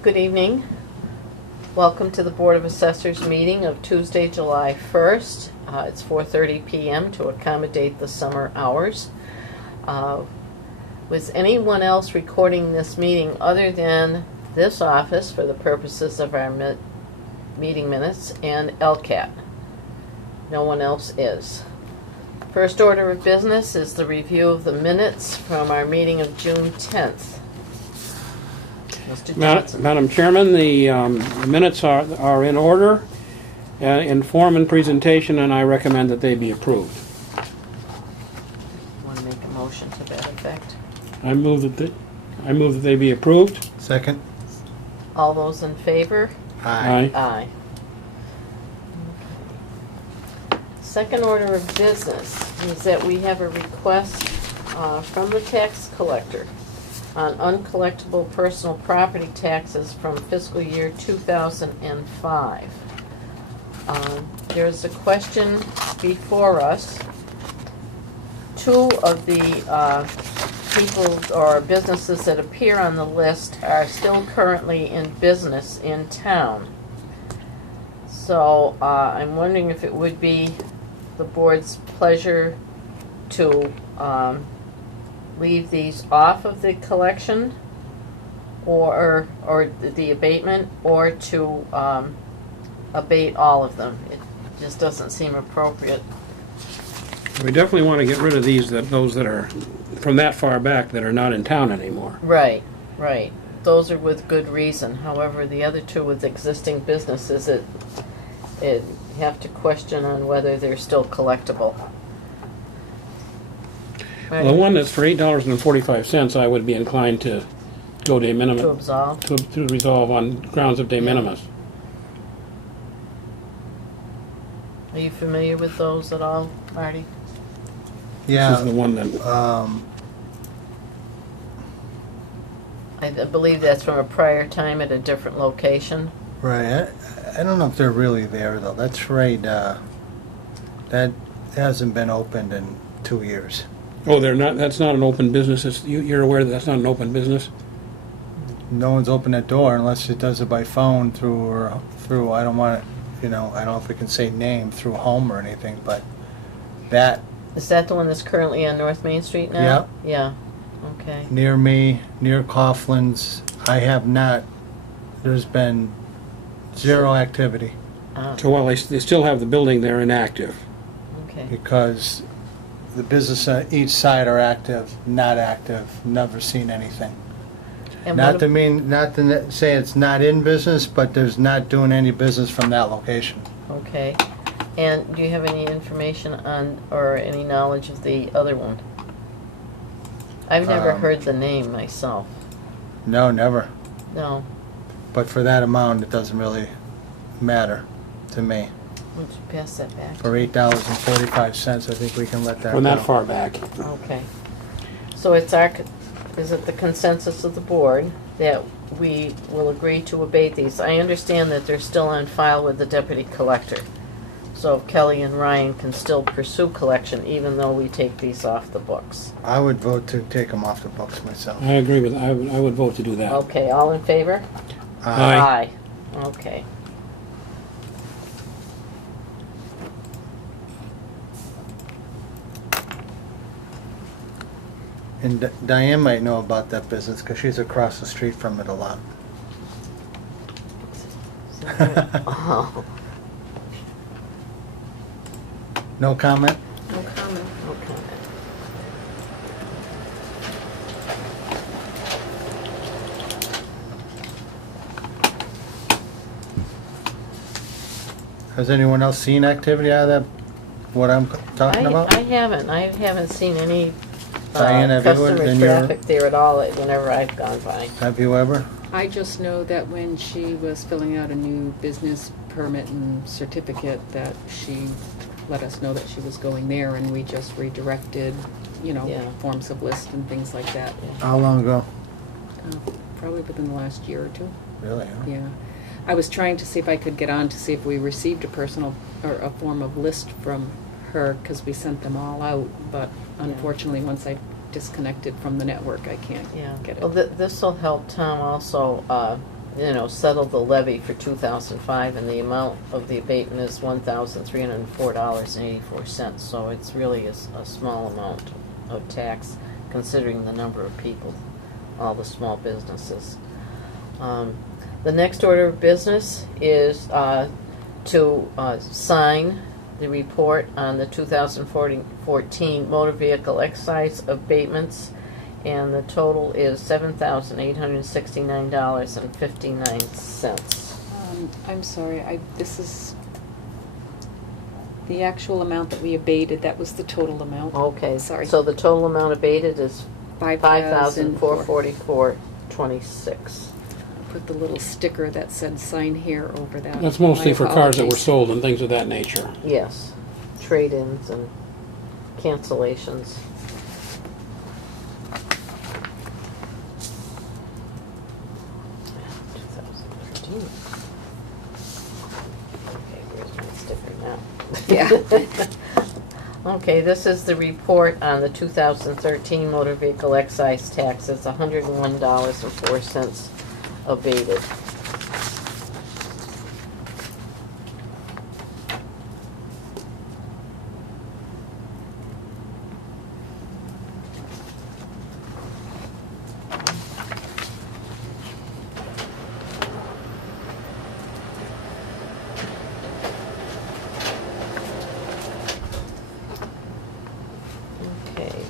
Good evening. Welcome to the Board of Assessors meeting of Tuesday, July 1st. It's 4:30 p.m. to accommodate the summer hours. Was anyone else recording this meeting other than this office for the purposes of our meeting minutes and LCAT? No one else is. First order of business is the review of the minutes from our meeting of June 10th. Mr. Johnson. Madam Chairman, the minutes are in order, in form and presentation, and I recommend that they be approved. Want to make a motion to that effect? I move that they be approved. Second. All those in favor? Aye. Aye. Second order of business is that we have a request from the tax collector on uncollectible personal property taxes from fiscal year 2005. There's a question before us. Two of the people or businesses that appear on the list are still currently in business in town. So I'm wondering if it would be the board's pleasure to leave these off of the collection or the abatement, or to abate all of them. It just doesn't seem appropriate. We definitely want to get rid of those that are from that far back that are not in town anymore. Right. Those are with good reason. However, the other two with existing businesses, it have to question on whether they're still collectible. Right. Well, the one that's for $8.45, I would be inclined to go de minimis. To absolve? To resolve on grounds of de minimis. Are you familiar with those at all, Marty? Yeah. This is the one that... I believe that's from a prior time at a different location. Right. I don't know if they're really there, though. That's right. That hasn't been opened in 2 years. Oh, they're not. That's not an open business. You're aware that that's not an open business? No one's opened that door unless it does it by phone through, I don't want to, I don't know if we can say name, through home or anything, but that... Is that the one that's currently on North Main Street now? Yep. Yeah. Okay. Near me, near Coughlin's, I have not, there's been zero activity So while they still have the building there inactive. Okay. because the business on each side are active, not active, never seen anything. And Not to say it's not in business, but there's not doing any business from that location. Okay. And do you have any information on or any knowledge of the other one? I've never heard the name myself. No, never. No. But for that amount, it doesn't really matter to me. Would you pass that back? For $8.45, I think we can let that From go. that far back. Okay. So is it the consensus of the board that we will agree to abate these? I understand that they're still on file with the deputy collector. So Kelly and Ryan can still pursue collection even though we take these off the books. I would vote to take them off the books myself. I agree with. I would vote to do that. Okay, all in favor? Aye. Okay. And Diane might know about that business because she's across the street from it a lot. Oh, No comment? no comment. No comment. Has anyone else seen activity out of that, what I'm talking about? I haven't seen any Diane, have you customer in your- traffic there at all whenever I've gone by. Have you ever? I just know that when she was filling out a new business permit and certificate, that she let us know that she was going there, and we just redirected, Yeah. forms of list and things like that. How long ago? Probably within the last year or two. Really, huh? Yeah. I was trying to see if I could get on to see if we received a personal or a form of list from her, because we sent them all out, but unfortunately, once I disconnected from the network, I can't Yeah. get it. Well, this will help Tom also settle the levy for 2005, and the amount of the abatement is $1,304.84. So it's really a small amount of tax considering the number of people, all the small businesses. The next order of business is to sign the report on the 2014 motor vehicle excise abatements, and the total is $7,869.59. I'm sorry, this is the actual amount that we abated, that was the total amount. Okay, Sorry. so the total amount abated is $5,444. $5,444.26. Put the little sticker that said sign here over that. That's mostly My for cars that were apologies. sold and things of that nature. Yes, trade-ins and cancellations. Okay, where's my sticker now? Yeah. Okay, this is the report on the 2013 motor vehicle excise tax. It's $101.04 abated. Okay.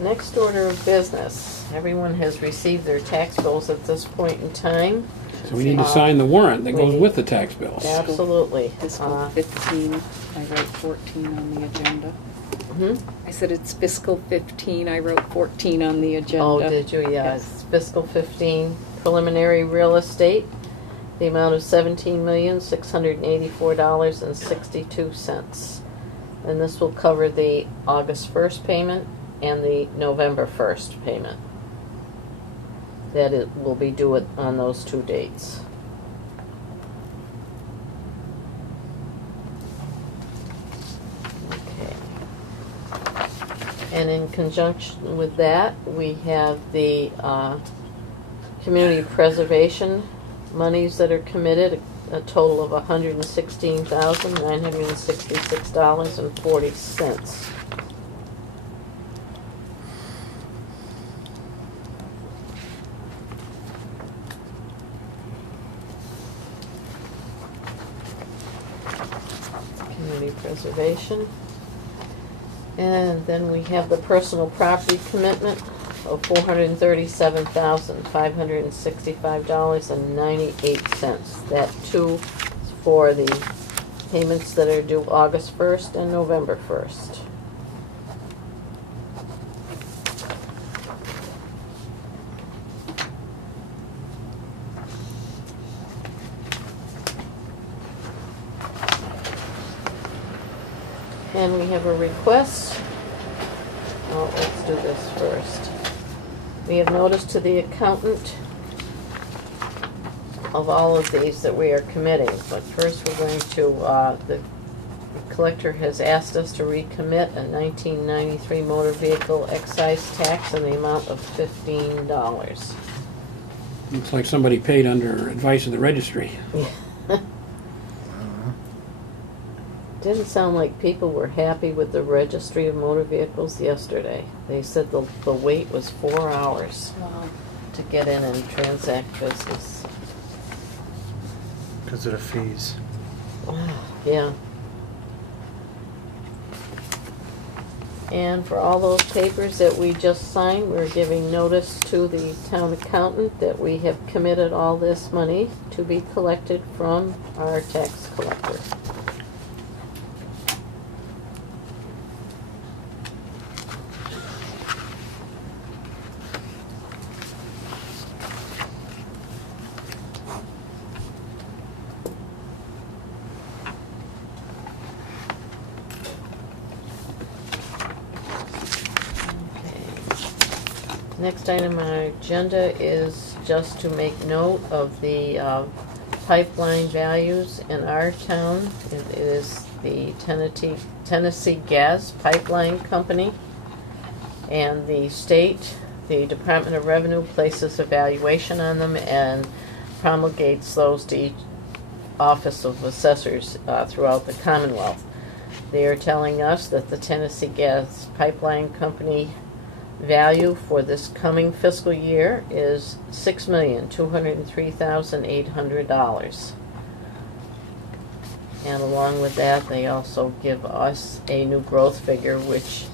Next order of business. Everyone has received their tax bills at this point in time. So we need to sign the warrant that goes with the tax bills. Absolutely. Fiscal 15, I wrote 14 on the agenda. Hmm? I said it's fiscal 15, I wrote 14 on the agenda. Oh, did you? Yeah, Yes. it's fiscal 15 preliminary real estate. The amount of $17,684.62. And this will cover the August 1st payment and the November 1st payment. That it will be due on those two dates. Okay. And in conjunction with that, we have the community preservation monies that are committed, a total of $116,966.40. Community preservation. And then we have the personal property commitment of $437,565.98. That too is for the payments that are due August 1st and November 1st. And we have a request. Oh, let's do this first. We have notice to the accountant of all of these that we are committing. But first we're going to, the collector has asked us to recommit a 1993 motor vehicle excise tax in the amount of $15. Looks like somebody paid under advice of the registry. Didn't sound like people were happy with the registry of motor vehicles yesterday. They said the wait was 4 hours Wow. to get in and transact business. Because of the fees. Yeah. And for all those papers that we just signed, we're giving notice to the town accountant that we have committed all this money to be collected from our tax collector. Next item on our agenda is just to make note of the pipeline values in our town. It is the Tennessee Gas Pipeline Company, and the state, the Department of Revenue places a valuation on them, and promulgates those to each office of assessors throughout the Commonwealth. They are telling us that the Tennessee Gas Pipeline Company value for this coming fiscal year is $6,203,800. And along with that, they also give us a new growth figure, which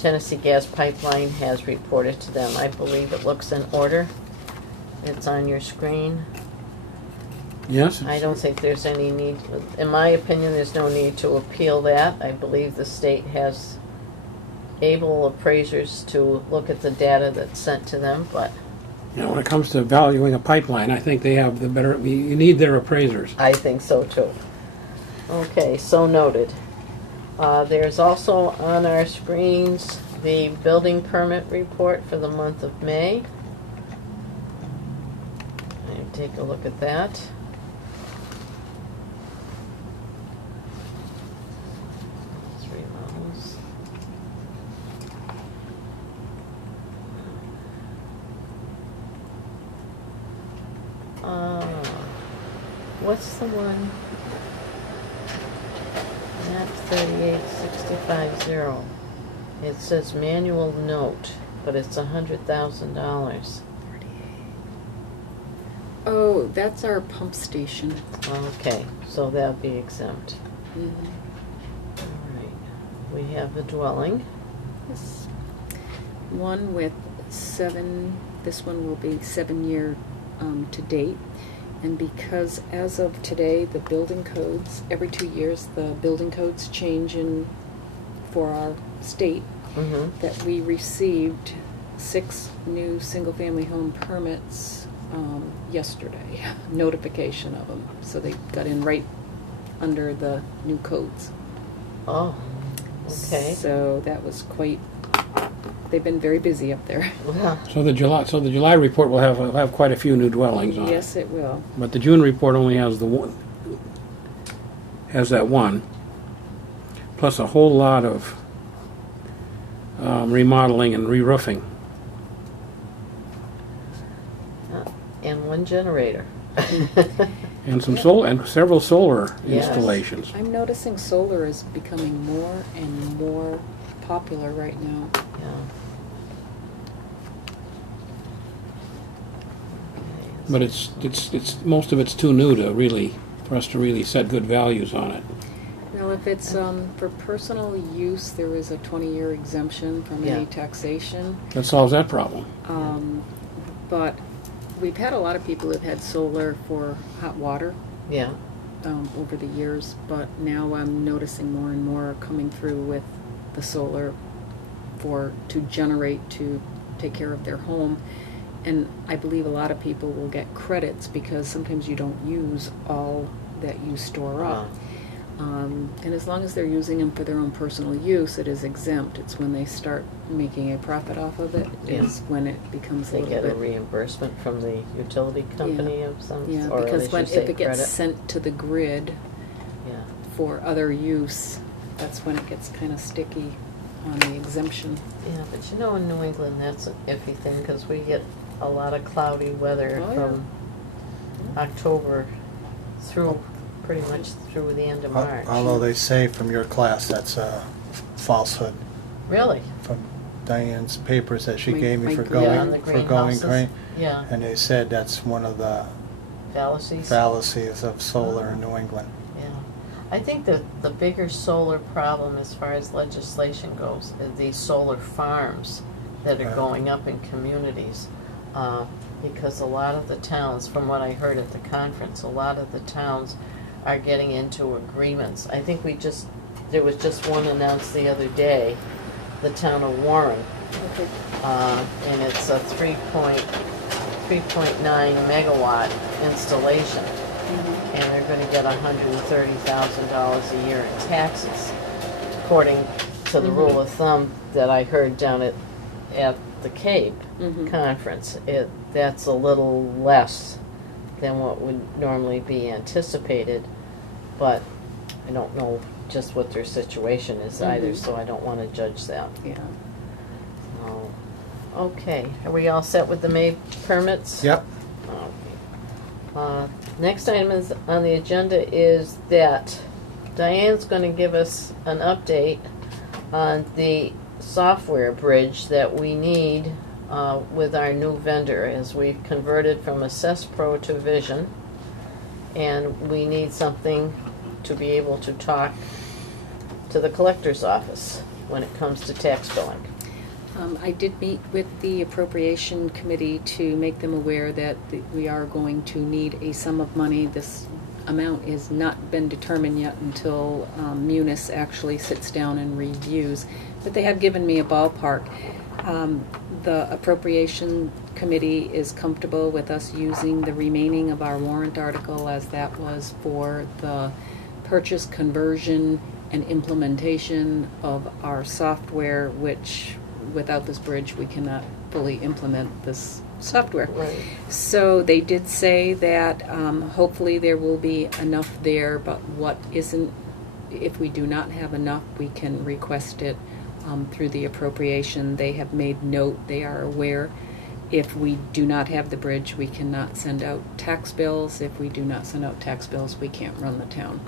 Tennessee Gas Pipeline has reported to them. I believe it looks in order. It's on your screen. Yes? I don't think there's any need, in my opinion, there's no need to appeal that. I believe the state has able appraisers to look at the data that's sent to them, but You know, when it comes to valuing a pipeline, I think they have the better, you need their appraisers. I think so too. Okay, so noted. There's also on our screens the building permit report for the month of May. Take a look at that. Three levels. What's the one? Map 38650. It says manual note, but it's $100,000. Oh, that's our pump station. Okay, so that'll be exempt. Mhm. All right. We have a dwelling. Yes. One with this one will be 7-year to date. And because as of today, the building codes, every 2 years, the building codes change for our state, Mm-hmm. that we received 6 new single-family home permits yesterday, notification of them. So they got in right under the new codes. Oh, okay. So that was they've been very busy up there. Well, So the July report will have quite a few new dwellings on it. Yes, it will. But the June report only has that one, plus a whole lot of remodeling and re-roofing. and one generator. And several solar Yes. installations. I'm noticing solar is becoming more and more popular right now. Yeah. But it's most of it's too new for us to really set good values on it. Well, if it's for personal use, there is a 20-year exemption from Yeah. any taxation. That solves that problem. But we've had a lot of people who've had solar for hot water Yeah. over the years, but now I'm noticing more and more coming through with the solar to generate to take care of their home. And I believe a lot of people will get credits because sometimes you don't use all that you store up. And as long as they're using them for their own personal use, it is exempt. It's when they start making a profit off of it is when it becomes a They little get a bit. reimbursement from the utility company of some Yeah, or because they should say if it gets credit. sent to the grid Yeah. for other use, that's when it gets kind of sticky on the exemption. Yeah, but you know, in New England, that's an iffy thing because we get a lot of cloudy weather Oh, yeah. from October through pretty much through the end of March. Although they say from your class that's a falsehood. Really? From Diane's papers that she My- gave me my for green- Yeah, on the going green, greenhouses. Yeah. and they said that's one of the Fallacies. fallacies of solar in New England. Yeah. I think that the bigger solar problem as far as legislation goes is these solar farms that are Yeah. going up in communities. Because a lot of the towns, from what I heard at the conference, a lot of the towns are getting into agreements. I think there was just one announced the other day, the town of Warren, and it's a 3.9 megawatt installation. And they're going to get $130,000 a year in taxes, according to the rule of thumb that I heard down at the Cape conference. That's a little less than what would normally be anticipated, but I don't know just what their situation is either, so I don't want to judge that. Yeah. Oh. Okay, are we all set with the May permits? Yep. Okay. Next item is on the agenda is that Diane's going to give us an update on the software bridge that we need with our new vendor, as we've converted from Assess Pro to Vision, and we need something to be able to talk to the collector's office when it comes to tax billing. I did meet with the appropriation committee to make them aware that we are going to need a sum of money. This amount has not been determined yet until Munis actually sits down and reviews, but they have given me a ballpark. The appropriation committee is comfortable with us using the remaining of our warrant article, as that was for the purchase, conversion, and implementation of our software, which without this bridge we cannot fully implement this software. Right. So they did say that hopefully there will be enough there, but what isn't, if we do not have enough, we can request it through the appropriation. They have made note, they are aware. If we do not have the bridge, we cannot send out tax bills. If we do not send out tax bills, we can't run the town.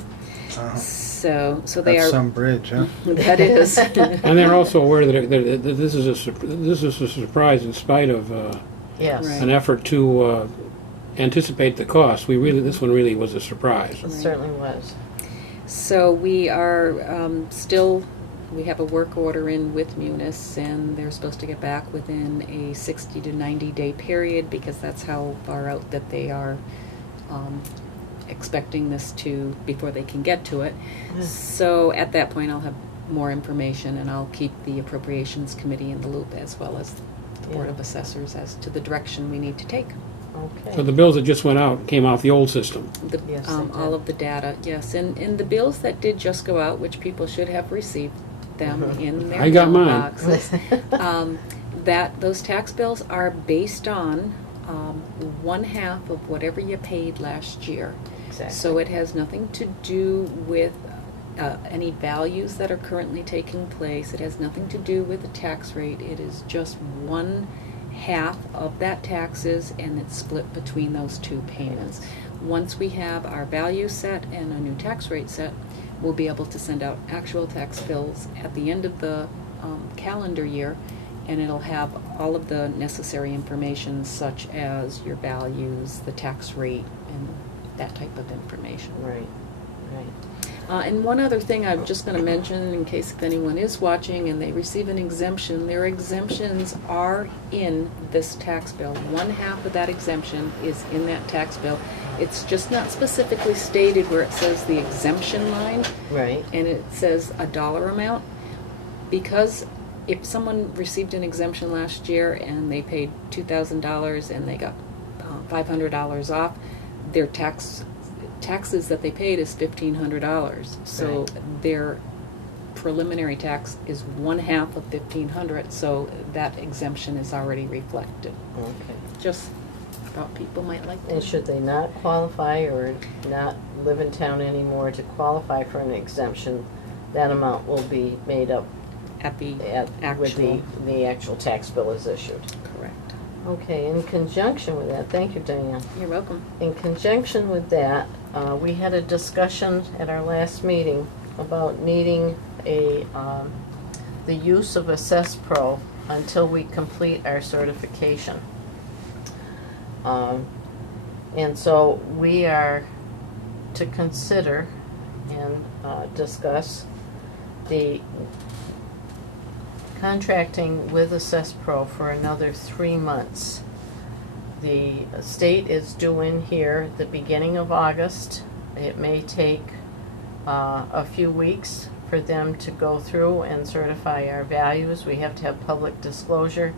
So they That's are. some bridge, huh? That is. And they're also aware that this is a surprise in spite of Yes. Right. an effort to anticipate the cost. This one really was a surprise. It certainly was. So we are still, we have a work order in with Munis, and they're supposed to get back within a 60 to 90 day period, because that's how far out that they are expecting this to, before they can get to it. So at that point I'll have more information, and I'll keep the appropriations committee in the loop, as well as the Board of Assessors, as to the direction we need to take. Okay. So the bills that just went out came off the old system. The, Yes, they did. all of the data, yes, and the bills that did just go out, which people should have received them in their I got mine. mailboxes, that those tax bills are based on 1/2 of whatever you paid last year. Exactly. So it has nothing to do with any values that are currently taking place. It has nothing to do with the tax rate. It is just 1/2 of that taxes, and it's split between those two payments. Once we have our value set and a new tax rate set, we'll be able to send out actual tax bills at the end of the calendar year, and it'll have all of the necessary information, such as your values, the tax rate, and that type of information. Right. Right. And one other thing I'm just going to mention, in case if anyone is watching and they receive an exemption, their exemptions are in this tax bill. 1/2 of that exemption is in that tax bill. It's just not specifically stated where it says the exemption line, Right. and it says a dollar amount, because if someone received an exemption last year and they paid $2,000 and they got $500 off, their taxes that they paid is $1,500. So Right. their preliminary tax is 1/2 of $1,500. So that exemption is already reflected. Okay. Just thought people might like to. And should they not qualify or not live in town anymore to qualify for an exemption, that amount will be made up At the with the actual tax bill is issued. correct. Okay, in conjunction with that, thank you, Diane. You're welcome. In conjunction with that, we had a discussion at our last meeting about needing the use of Assess Pro until we complete our certification. And so we are to consider and discuss the contracting with Assess Pro for another 3 months. The state is due in here the beginning of August. It may take a few weeks for them to go through and certify our values. We have to have public disclosure,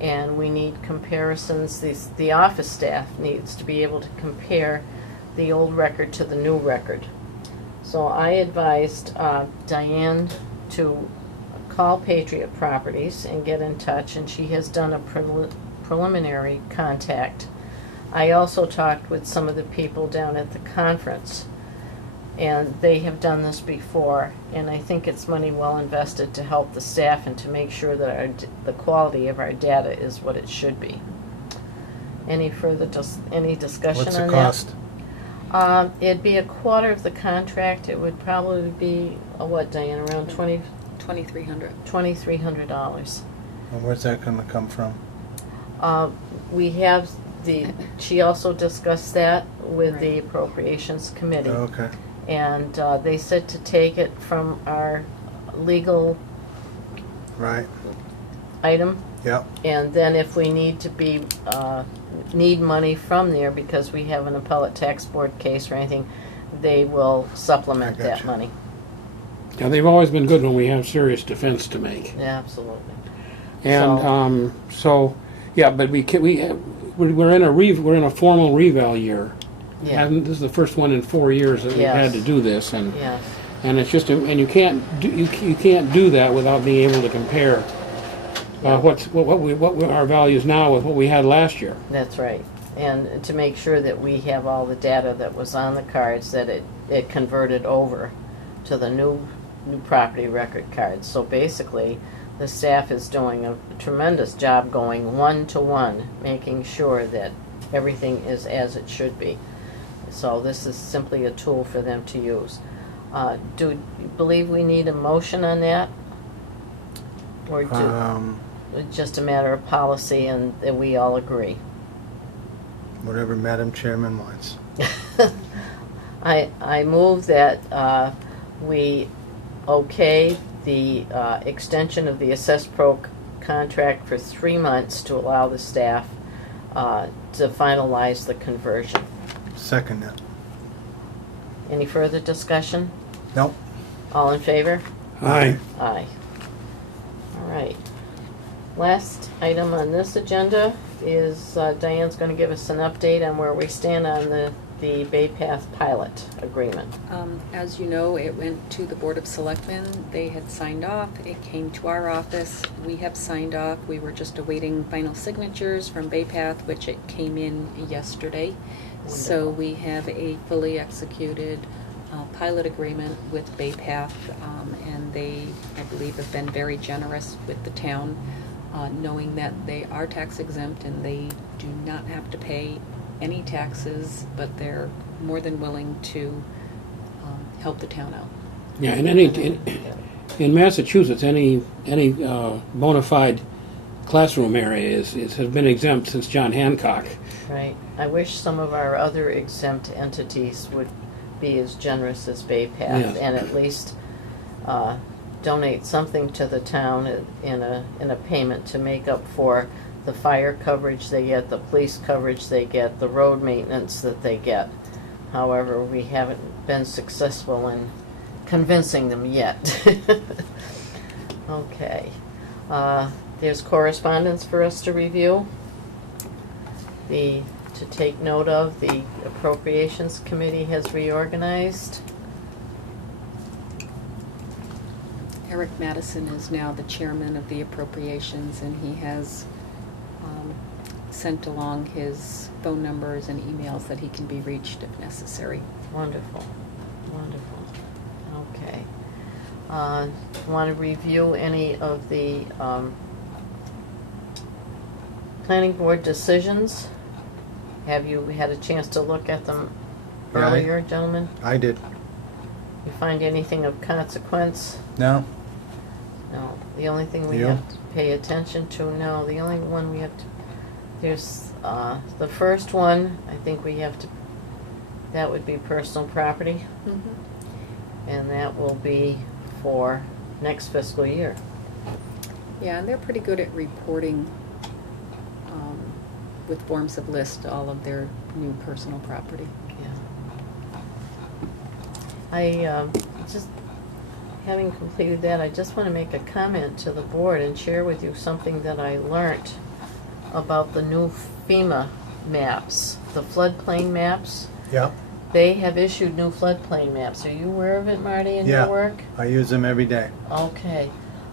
and we need comparisons. The office staff needs to be able to compare the old record to the new record. So I advised Diane to call Patriot Properties and get in touch, and she has done a preliminary contact. I also talked with some of the people down at the conference, and they have done this before, and I think it's money well invested to help the staff and to make sure that the quality of our data is what it should be. Any further, any discussion What's on the that? cost? It'd be a quarter of the contract. It would probably be, what, Diane, around $2,300. $2,300. And where's that gonna come from? We have she also discussed that with the Right. Appropriations Committee. Okay. And they said to take it from our legal Right. item. Yep. And then if we need to need money from there because we have an appellate tax board case or anything, they will supplement I that gotcha. money. Yeah, they've always been good when we have serious defense to make. Yeah, absolutely. And yeah, but we're in a formal reval year. Yeah. This is the first one in 4 years that we've had Yes. to do this, and Yes. it's just, and you can't do that without being able to compare Yeah. what our values now with what we had last year. That's right. And to make sure that we have all the data that was on the cards, that it converted over to the new property record cards. So basically, the staff is doing a tremendous job going one-to-one, making sure that everything is as it should be. So this is simply a tool for them to use. Do you believe we need a motion on that? Or just a matter of policy and that we all agree? Whatever Madam Chairman wants. I move that we okay the extension of the Assess Pro contract for 3 months to allow the staff to finalize the conversion. Second it. Any further discussion? Nope. All in favor? Aye. Aye. All right. Last item on this agenda is Diane's going to give us an update on where we stand on the Bay Path pilot agreement. As you know, it went to the Board of Selectmen. They had signed off. It came to our office. We have signed off. We were just awaiting final signatures from Bay Path, which it came in yesterday. So Wonderful. we have a fully executed pilot agreement with Bay Path, and they, I believe, have been very generous with the town, knowing that they are tax exempt and they do not have to pay any taxes, but they're more than willing to help the town out. Yeah, and in Massachusetts, any bona fide classroom area has been exempt since John Hancock. Right. I wish some of our other exempt entities would be as generous as Bay Path Yes. and at least donate something to the town in a payment to make up for the fire coverage they get, the police coverage they get, the road maintenance that they get. However, we haven't been successful in convincing them yet. Okay. There's correspondence for us to review. To take note of, the Appropriations Committee has reorganized. Eric Madison is now the chairman of the Appropriations, and he has sent along his phone numbers and emails that he can be reached if necessary. Wonderful, wonderful. Okay. Want to review any of the planning board decisions? Have you had a chance to look at them Yeah, earlier, gentlemen? I did. You find anything of consequence? No? No. The only thing we You? have to pay attention to, no, the only one we have to, there's, the first one, I think we have to, that would be personal property, and that will be for next fiscal year. Yeah, and they're pretty good at reporting with forms of list all of their new personal property. Yeah. I, just, having completed that, I just want to make a comment to the board and share with you something that I learned about the new FEMA maps, the floodplain maps. Yep. They have issued new floodplain maps. Are you aware of it, Marty, in Yeah. your work? I use them every day. Okay.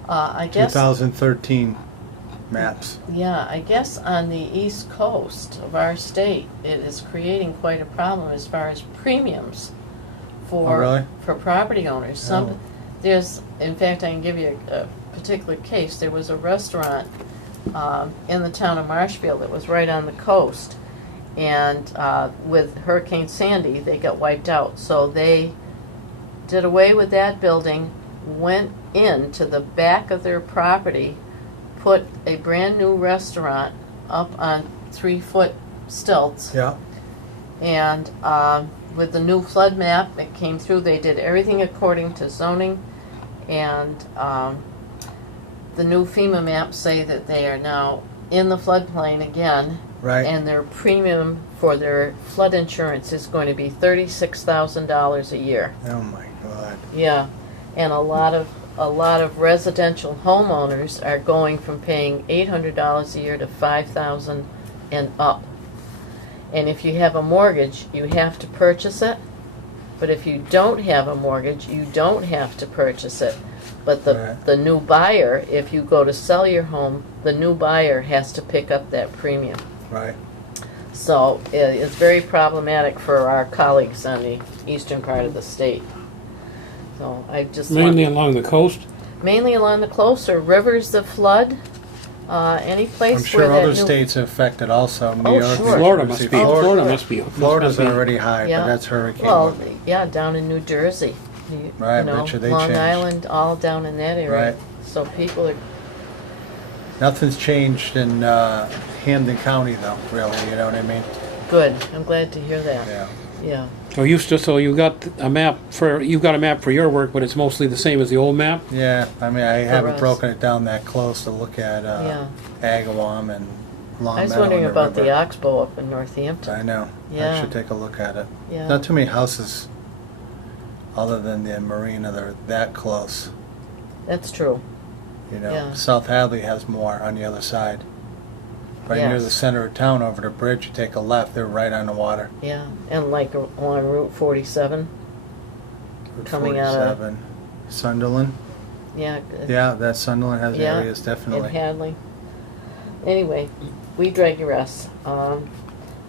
I guess, 2013 maps. yeah, I guess on the east coast of our state, it is creating quite a problem as far as premiums for Oh, really? for property owners. Oh. There's, in fact, I can give you a particular case. There was a restaurant in the town of Marshfield that was right on the coast, And with Hurricane Sandy, they got wiped out. So they did away with that building, went into the back of their property, put a brand new restaurant up on 3-foot stilts. Yeah. And with the new flood map that came through, they did everything according to zoning. And the new FEMA maps say that they are now in the floodplain again. Right. And their premium for their flood insurance is going to be $36,000 a year. Oh my God. Yeah, and a lot of residential homeowners are going from paying $800 a year to $5,000 and up. And if you have a mortgage, you have to purchase it. But if you don't have a mortgage, you don't have to purchase it. But the new buyer, if you go to sell your home, the new buyer has to pick up that premium. Right. So it's very problematic for our colleagues on the eastern part of the state. So I just Mainly along the coast? mainly along the coast or rivers that flood, any place I'm sure where that other new, states are affected also. New Oh, York, sure. Florida New must Jersey. be. Oh, Florida sure. must be. Florida's must be- already high, Yeah. but that's hurricane. well, yeah, down in New Jersey, Right, you know, betcha they Long changed. Island, all down in that area. Right. So people are Nothing's changed in Hampden County though, really, you know what I mean? good. I'm glad to hear that. Yeah. Yeah. So you got a map you've got a map for your work, but it's mostly the same as the old map? Yeah, I mean, I haven't us. broken it down that close to look at Yeah. Agawam and Long I was Meadow wondering and about the river. Oxbow up in Northampton. I know. Yeah. I should take a look at it. Yeah. Not too many houses other than the marina that are that close. That's true. You know, Yeah. South Hadley has more on the other side. Right near Yes. the center of town over the bridge, you take a left, they're right on the water. Yeah. And like along Route 47. Route Coming out of- 47. Sunderland. Yeah. Yeah, that Sunderland has Yeah, areas, In definitely. Hadley. Anyway, we digress.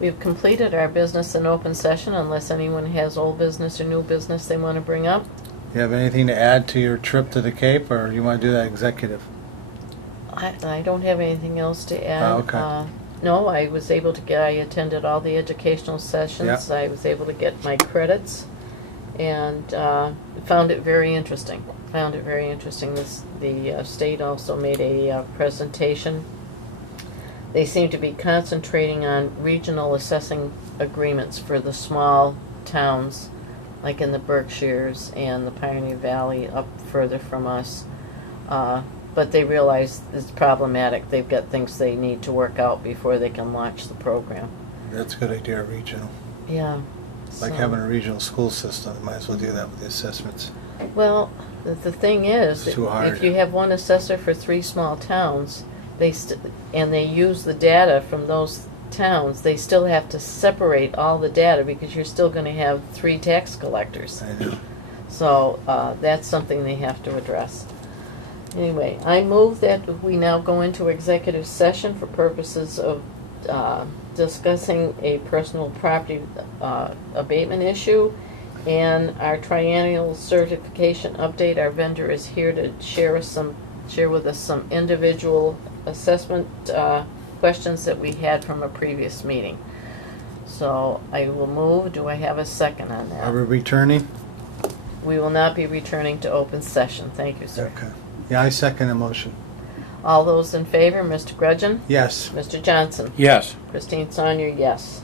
We've completed our business in open session unless anyone has old business or new business they want to bring up. You have anything to add to your trip to the Cape, or you want to do that executive? I don't have anything else to add. Oh, okay. No, I was able to I attended all the educational sessions. Yeah. I was able to get my credits and found it very interesting. The state also made a presentation. They seem to be concentrating on regional assessing agreements for the small towns, like in the Berkshires and the Pioneer Valley up further from us. But they realize it's problematic. They've got things they need to work out before they can launch the program. That's a good idea, regional. Yeah. Like so- having a regional school system, might as well do that with the assessments. Well, the thing is, It's too hard. if you have one assessor for 3 small towns, and they use the data from those towns, they still have to separate all the data because you're still going to have 3 tax collectors. I know. So that's something they have to address. Anyway, I move that we now go into executive session for purposes of discussing a personal property abatement issue and our triennial certification update. Our vendor is here to share with us some individual assessment questions that we had from a previous meeting. So I will move. Do I have a second on that? Are we returning? We will not be returning to open session. Thank you, sir. Okay. Yeah, I second the motion. All those in favor, Mr. Grudgeon? Yes. Mr. Johnson? Yes. Christine Saunier, yes.